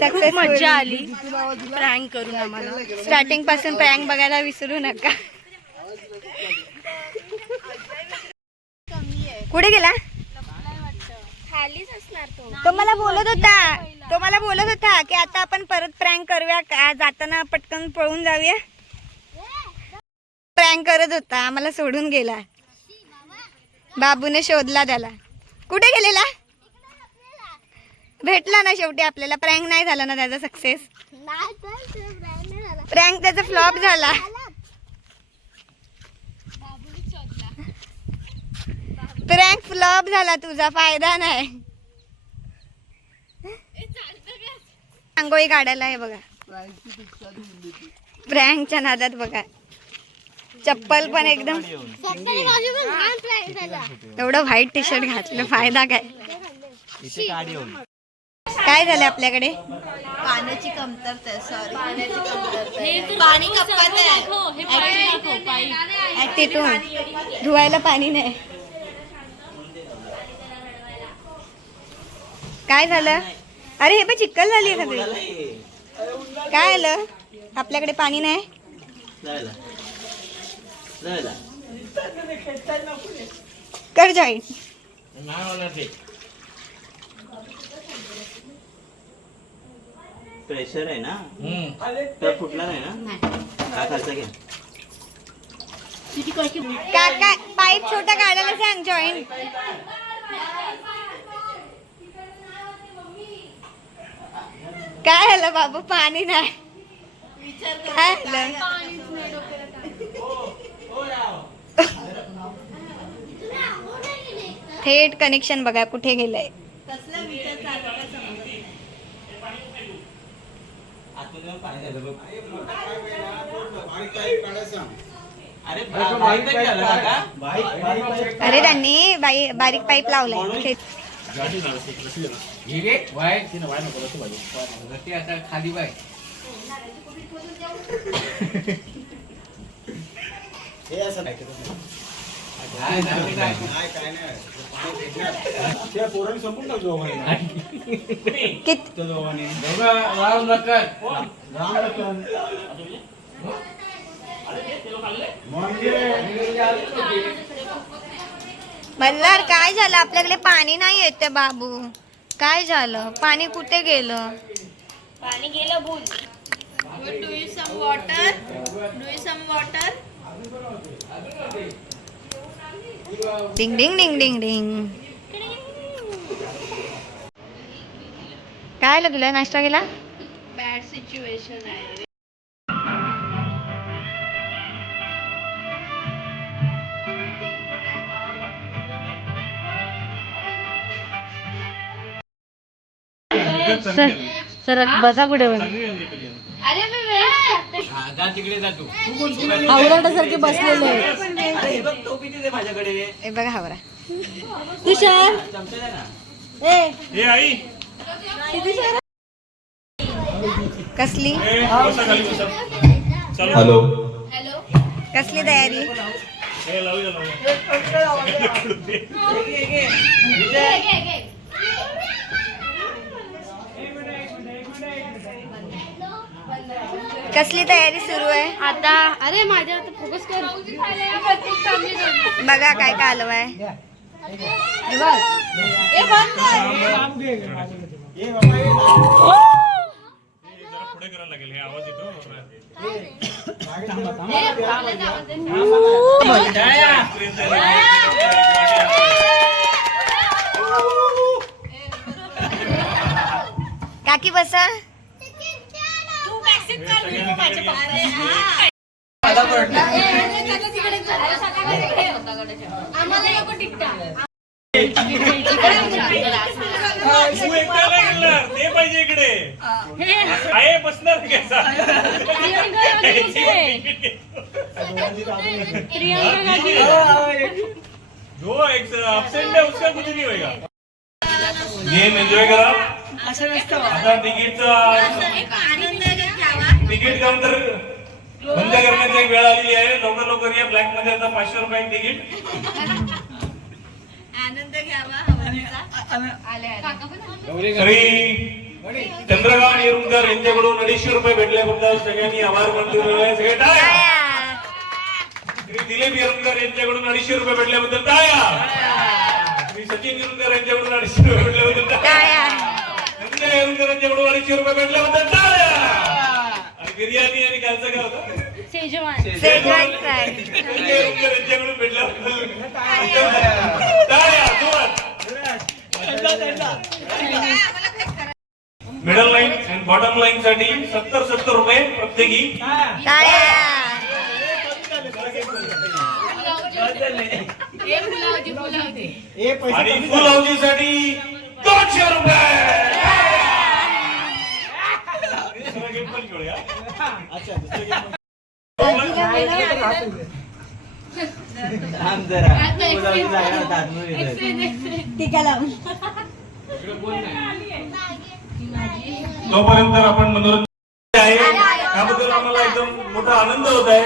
Success मजा आली. Prank करून आम्हाला. स्टार्टिंगपासून प्रँक बघायला विसरू नका. कुठे गेला? तो मला बोलत होता. तो मला बोलत होता की आता आपण परत प्रँक करूया का? जाताना पटकन पळून जाऊया. प्रँक करत होता. आम्हाला सोडून गेला. बाबूने शोधला त्याला. कुठे गेलेला? भेटला ना शेवटी आपल्याला. प्रँक नाही झाला ना त्याचा सक्सेस प्रँक त्याचा फ्लॉप झाला. प्रँक फ्लॉप झाला तुझा फायदा नाही. रांगोळी काढायला आहे बघा. प्रँकच्या नादात बघा. चप्पल पण एकदम एवढं व्हाईट टी शर्ट घातलं फायदा काय? इथे काढी होईल काय झालं आपल्याकडे? पाण्याची कमतरता आहे सॉरी पाणी कपात आहे. धुवायला पाणी नाही. काय झालं? अरे हे पण चिक्कल झाली आहे सगळी. काय आलं? आपल्याकडे पाणी नाही? जायला. जायला. कर जॉईन नाही होणार ते. प्रेशर आहे ना? तर फुटला नाही ना? हा खालचा घ्या काय पाईप छोटा काढायला सांग जॉईन काय झालं बाबू? पाणी नाही. काय झालं? थेट कनेक्शन बघा कुठे गेलंय आतून जाऊन पाणी झालं बघ. अरे त्यांनी बाई बारीक पाईप लावलाय. ते- खाली बाय. कित मल्हार काय झालं? आपल्याकडे पाणी नाही येते बाबू. काय झालं? पाणी कुठे गेलं? पाणी गेलं बोल do you some water do you some water डिंग डिंग डिंग डिंग डिंग काय आलं तुला? नाश्ता केला? बॅड सिच्युएशन आहे. सर बसा कुठे अरे तिकडे जातो आवराटासारखे बसलेले आहेत. हे बघ माझ्याकडे. ए बघा हवरा तुषार? ए. कसली? हॅलो. कसली तयारी? कसली तयारी सुरू आहे? आता अरे माझ्या आता फोकस कर. बघा काय काय आलं आहे काकी बसा. तू पाहिजे इकडे आहे बसणार कसा जो अपसेंट है उसका कुछ नहीं होएगा गेम एंजॉय करा आता तिकीटचा तिकीट काउंटर बंद करण्याची एक वेळ आलेली आहे. लवकर लवकर या ब्लॅकमध्ये आता पाचशे रुपये तिकीट. आनंद थ्री चंद्रकांत येरुंकर यांच्याकडून अडीचशे रुपये भेटल्याबद्दल सगळ्यांनी आभार मानले सगळे टाळ्या टाळ्या. श्री दिलीप येरुंकर यांच्याकडून अडीचशे रुपये भेटल्याबद्दल टाळ्या. श्री सचिन येरुंकर यांच्याकडून अडीचशे रुपये भेटल्याबद्दल टाळ्या. संजय येरुंकर यांच्याकडून अडीचशे रुपये भेटल्याबद्दल टाळ्या. बिर्याणी आणि कालचं काय होतं शेजवान शेजवान फ्राय. यांच्याकडून. मिडल लाईन आणि बॉटम लाईन साठी सत्तर सत्तर रुपये प्रत्येकी. आणि फुल हाऊसीसाठी दोनशे रुपये जरा. टीका लावून. तोपर्यंत आपण मनोरंजन आहे. त्याबद्दल आम्हाला एकदम मोठा आनंद होत आहे.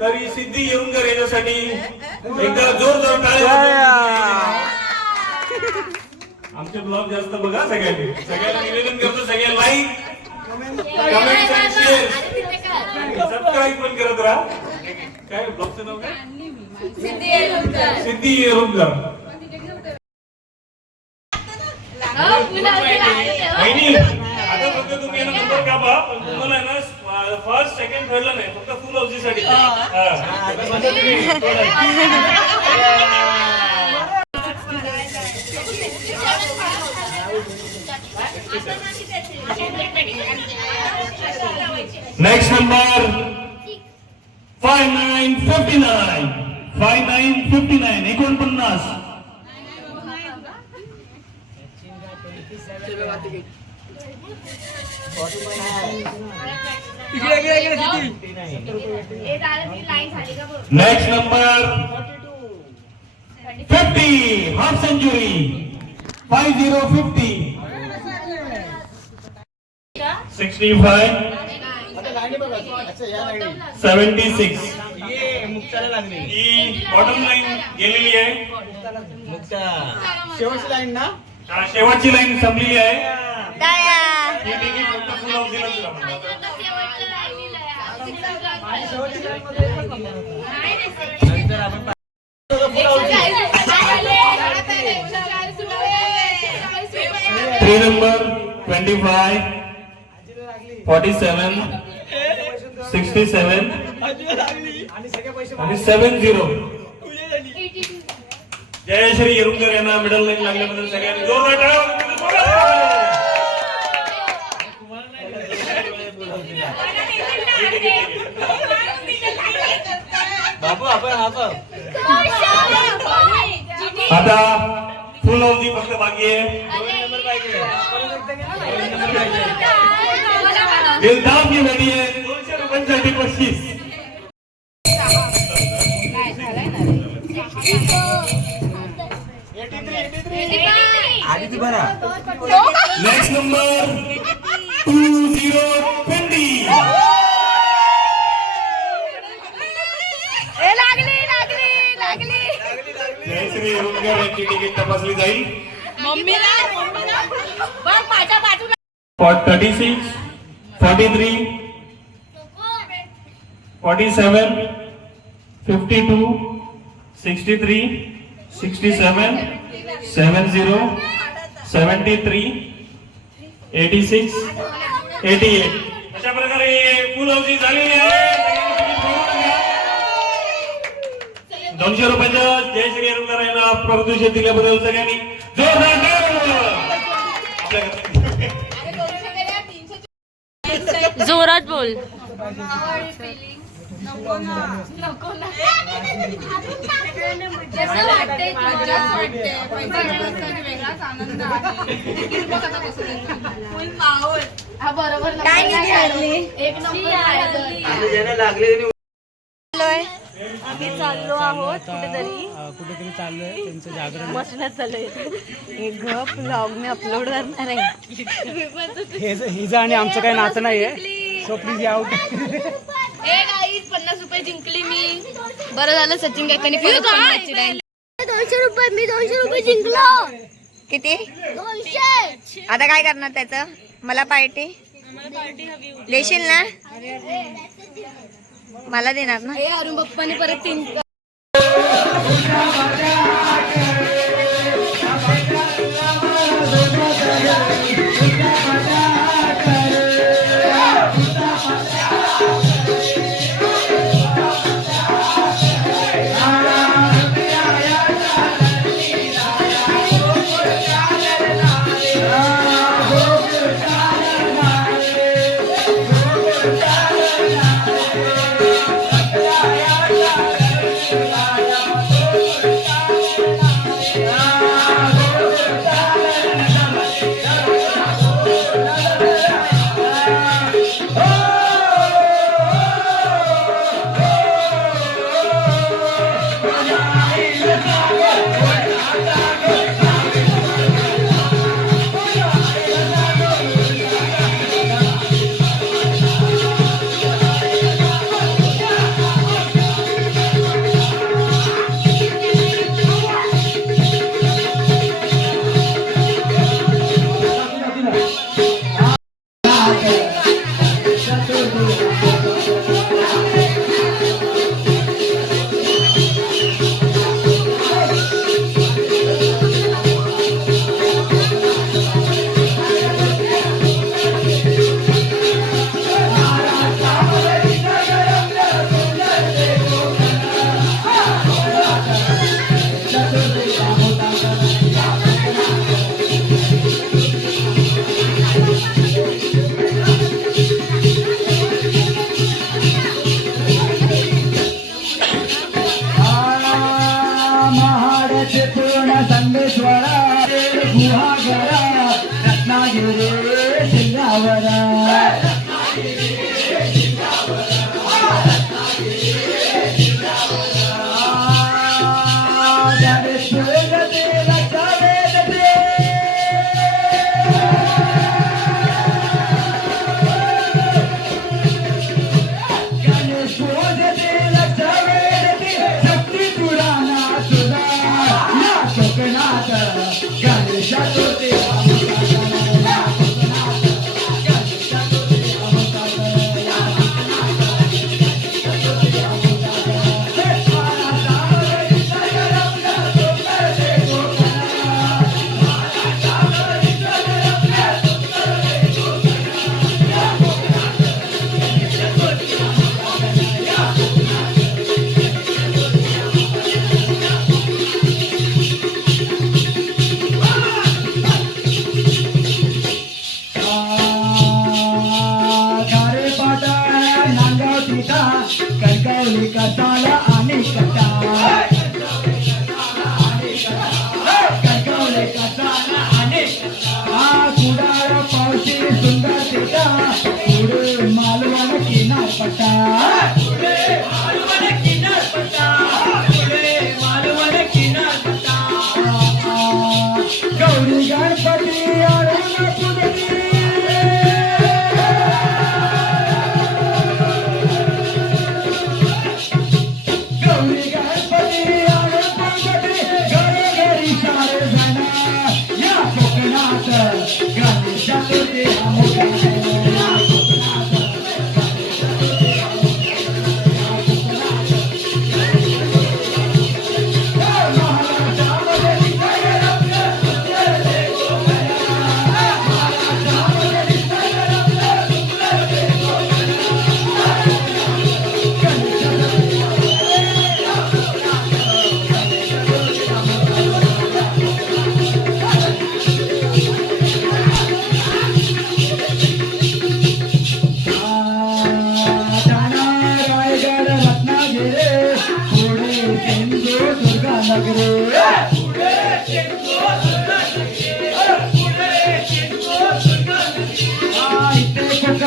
तरी सिद्धी येरुंकर याच्यासाठी एकदा जोर जोर टाळ्या आमचे ब्लॉग जास्त बघा सगळ्यांनी. सगळ्यांना निवेदन करतो सगळ्या लाईक कमेंट शेअर सबस्क्राईब पण करत राहा. काय ब्लॉगचं नाव काय? सिद्धी येरुंकर बहिणी आता फक्त तुम्ही यांना नंबर कापा पण तुम्हाला आहे ना फर्स्ट सेकंड थर्डला नाही फक्त full हाऊसीसाठी next number five nine fifty nine. Five nine fifty nine. एकोणपन्नास. Next number. Fifty. Half century. Five zero fifty. Sixty five seventy six ये मुक्ताला लागली. ही बॉटम लाईन गेलेली आहे. मुक्ता. शेवटची लाईन ना? हा, शेवटची लाईन संपलेली आहे. ही. नंतर आपण three number twenty five forty seven sixty seven आणि सेवन झिरो. जयश्री येरुंकर यांना मिडल लाईन लागल्याबद्दल सगळ्यांनी जोरदार. बाबू आपण आता फुल हाऊसी फक्त बाकी आहे. दिलदाम की गाडी आहे. दोनशे रुपयांसाठी आधी ती बरा next number two zero twenty Jayashree Runger यांची तिकीट तपासली जाईल मम्मीला thirty six forty three forty seven fifty two sixty three sixty seven seven zero seventy three eighty six eighty eight अशा प्रकारे फुल हाऊसी झालेली आहे दोनशे रुपयाच्या जयश्री अरुणकर यांना प्रदूषण दिल्याबद्दल सगळ्यांनी काय निधी हरली आता ज्यांना लागले आम्ही चाललो आहोत कुठेतरी कुठेतरी चाललोय त्यांचं जागरण मसण्यात चाललंय हे गप ब्लॉग मी अपलोड करणार आहे हिजा आणि आमचं काही नातं नाहीये सो प्लीज या आउट पन्नास रुपये जिंकली मी. बरं झालं सचिन काकांनी दोनशे रुपये मी दोनशे रुपये जिंकलो. किती? दोनशे. आता काय करणार त्याचं? मला पार्टी देशील ना? मला देणार ना? अरुण पप्पाने परत तीन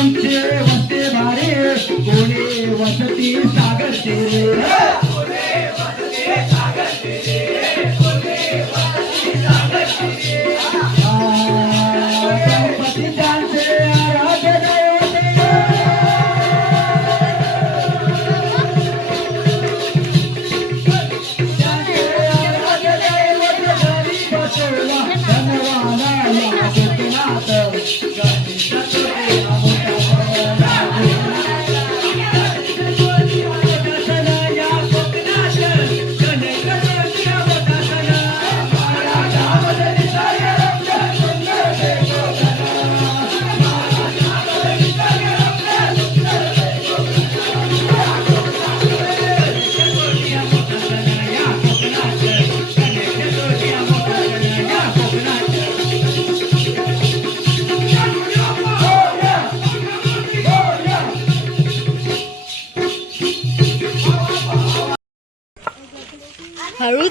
आमचे वसते भारी कोणी वसती सागर तेरे.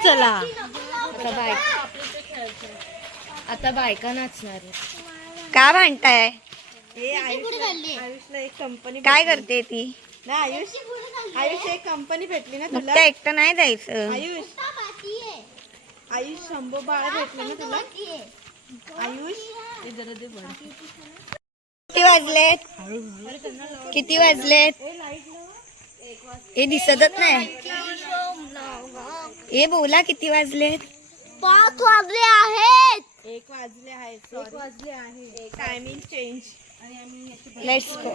चला. आता बायका आता बायका नाचणार. का भांडताय? आयुषला एक कंपनी काय करते ती? ना आयुष आयुष एक कंपनी भेटली ना तुला? त्या एकटं नाही जायचं. आयुष. आयुष शंभू बाळ भेटले ना तुला? आयुष. हे. जरा दे बरं. किती वाजलेत? किती वाजलेत? हे दिसतच नाही. हे बोला किती वाजलेत पाच वाजले आहेत? एक वाजले आहेत. एक वाजले आहे टायमिंग चेंज लेट्स गो